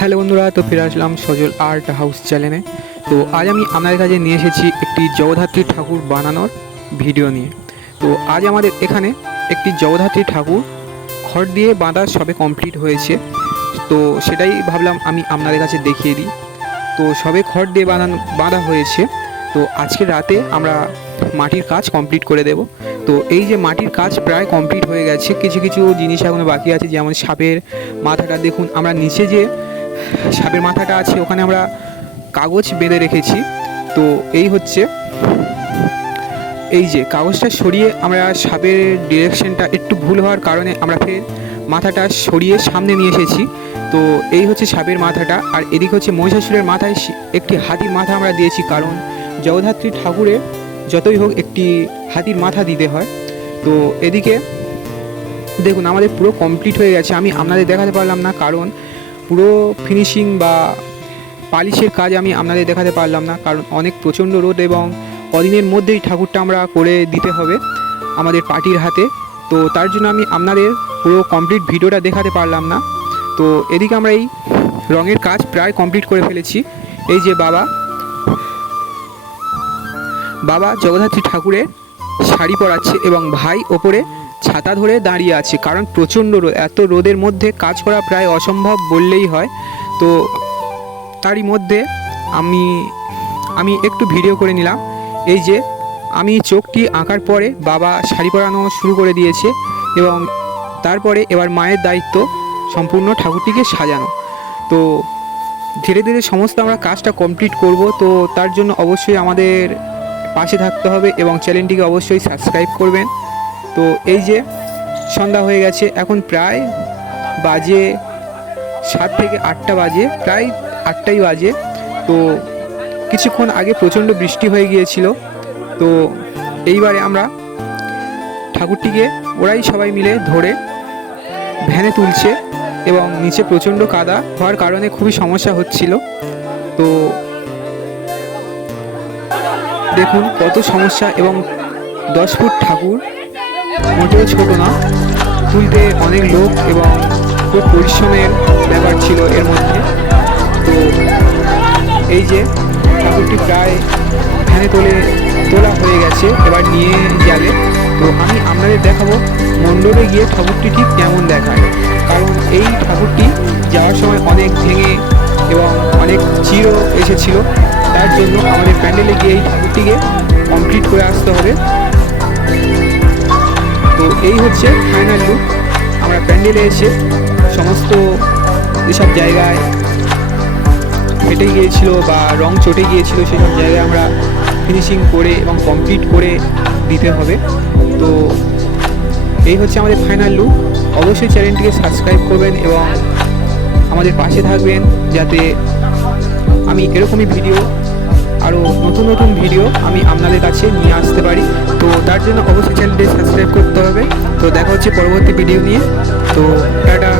Hello বন্ধুরা, তো ফিরে আসলাম সজল আর্ট হাউস চ্যানেলে। তো আজ আমি আপনাদের কাছে নিয়ে এসেছি একটি জগদ্ধাত্রী ঠাকুর বানানোর ভিডিও নিয়ে। তো আজ আমাদের এখানে একটি জগদ্ধাত্রী ঠাকুর খড় দিয়ে বাঁধা সবে কমপ্লিট হয়েছে। তো সেটাই ভাবলাম আমি আপনাদের কাছে দেখিয়ে দিই। তো সবে খড় দিয়ে বাঁধা হয়েছে। তো আজকে রাতে আমরা মাটির কাজ কমপ্লিট করে দেব। তো এই যে মাটির কাজ প্রায় কমপ্লিট হয়ে গেছে, কিছু কিছু জিনিস এখনও বাকি আছে, যেমন সাপের মাথাটা দেখুন, আমরা নিচে যে সাপের মাথাটা আছে ওখানে আমরা কাগজ বেঁধে রেখেছি। তো এই হচ্ছে, এই যে কাগজটা সরিয়ে আমরা সাপের ডিরেকশনটা একটু ভুল হওয়ার কারণে আমরা ফের মাথাটা সরিয়ে সামনে নিয়ে এসেছি। তো এই হচ্ছে সাপের মাথাটা, আর এদিকে হচ্ছে মহিষাসুরের মাথায় একটি হাতির মাথা আমরা দিয়েছি, কারণ জগদ্ধাত্রী ঠাকুরে যতই হোক একটি হাতির মাথা দিতে হয়। তো এদিকে দেখুন আমাদের পুরো কমপ্লিট হয়ে গেছে। আমি আপনাদের দেখাতে পারলাম না, কারণ পুরো ফিনিশিং বা পালিশের কাজ আমি আপনাদের দেখাতে পারলাম না, কারণ অনেক প্রচণ্ড রোদ এবং কদিনের মধ্যেই ঠাকুরটা আমরা করে দিতে হবে আমাদের পার্টির হাতে। তো তার জন্য আমি আপনাদের পুরো কমপ্লিট ভিডিওটা দেখাতে পারলাম না। তো এদিকে আমরা এই রঙের কাজ প্রায় কমপ্লিট করে ফেলেছি। এই যে বাবা জগদ্ধাত্রী ঠাকুরের শাড়ি পরাচ্ছে এবং ভাই ওপরে ছাতা ধরে দাঁড়িয়ে আছে, কারণ প্রচণ্ড রোদ। এত রোদের মধ্যে কাজ করা প্রায় অসম্ভব বললেই হয়। তো তারই মধ্যে আমি একটু ভিডিও করে নিলাম। এই যে আমি চোখটি আঁকার পরে বাবা শাড়ি পরানো শুরু করে দিয়েছে, এবং তারপরে এবার মায়ের দায়িত্ব সম্পূর্ণ ঠাকুরটিকে সাজানো। তো ধীরে ধীরে সমস্ত আমরা কাজটা কমপ্লিট করব। তো তার জন্য অবশ্যই আমাদের পাশে থাকতে হবে এবং চ্যানেলটিকে অবশ্যই সাবস্ক্রাইব করবেন। তো এই যে সন্ধ্যা হয়ে গেছে, এখন প্রায় বাজে 7 থেকে 8টা বাজে, প্রায় 8টাই বাজে। তো কিছুক্ষণ আগে প্রচণ্ড বৃষ্টি হয়ে গিয়েছিল। তো এইবারে আমরা ঠাকুরটিকে ওরাই সবাই মিলে ধরে ভ্যানে তুলছে, এবং নিচে প্রচণ্ড কাদা হওয়ার কারণে খুবই সমস্যা হচ্ছিল। তো দেখুন কত সমস্যা, এবং 10 ফুট ঠাকুর মোটেও ছোট না, তুলতে অনেক লোক এবং খুব পরিশ্রমের ব্যাপার ছিল এর মধ্যে। তো এই যে ঠাকুরটি প্রায় ভ্যানে তোলা হয়ে গেছে, এবার নিয়ে যাবে। তো আমি আপনাদের দেখাবো মণ্ডপে গিয়ে ঠাকুরটি ঠিক কেমন দেখায়, কারণ এই ঠাকুরটি যাওয়ার সময় অনেক ভেঙে এবং অনেক চিরও এসেছিল। তার জন্য আমাদের প্যান্ডেলে গিয়ে এই ঠাকুরটিকে কমপ্লিট করে আসতে হবে। তো এই হচ্ছে ফাইনাল লুক। আমরা প্যান্ডেলে এসে সমস্ত যেসব জায়গায় ফেটে গিয়েছিল বা রং চটে গিয়েছিল সেসব জায়গায় আমরা ফিনিশিং করে এবং কমপ্লিট করে দিতে হবে। তো এই হচ্ছে আমাদের ফাইনাল লুক। অবশ্যই চ্যানেলটিকে সাবস্ক্রাইব করবেন এবং আমাদের পাশে থাকবেন, যাতে আমি এরকমই ভিডিও, আরও নতুন নতুন ভিডিও আমি আপনাদের কাছে নিয়ে আসতে পারি। তো তার জন্য অবশ্যই চ্যানেলটি সাবস্ক্রাইব করতে হবে। তো দেখা হচ্ছে পরবর্তী ভিডিও নিয়ে। তো টাটা।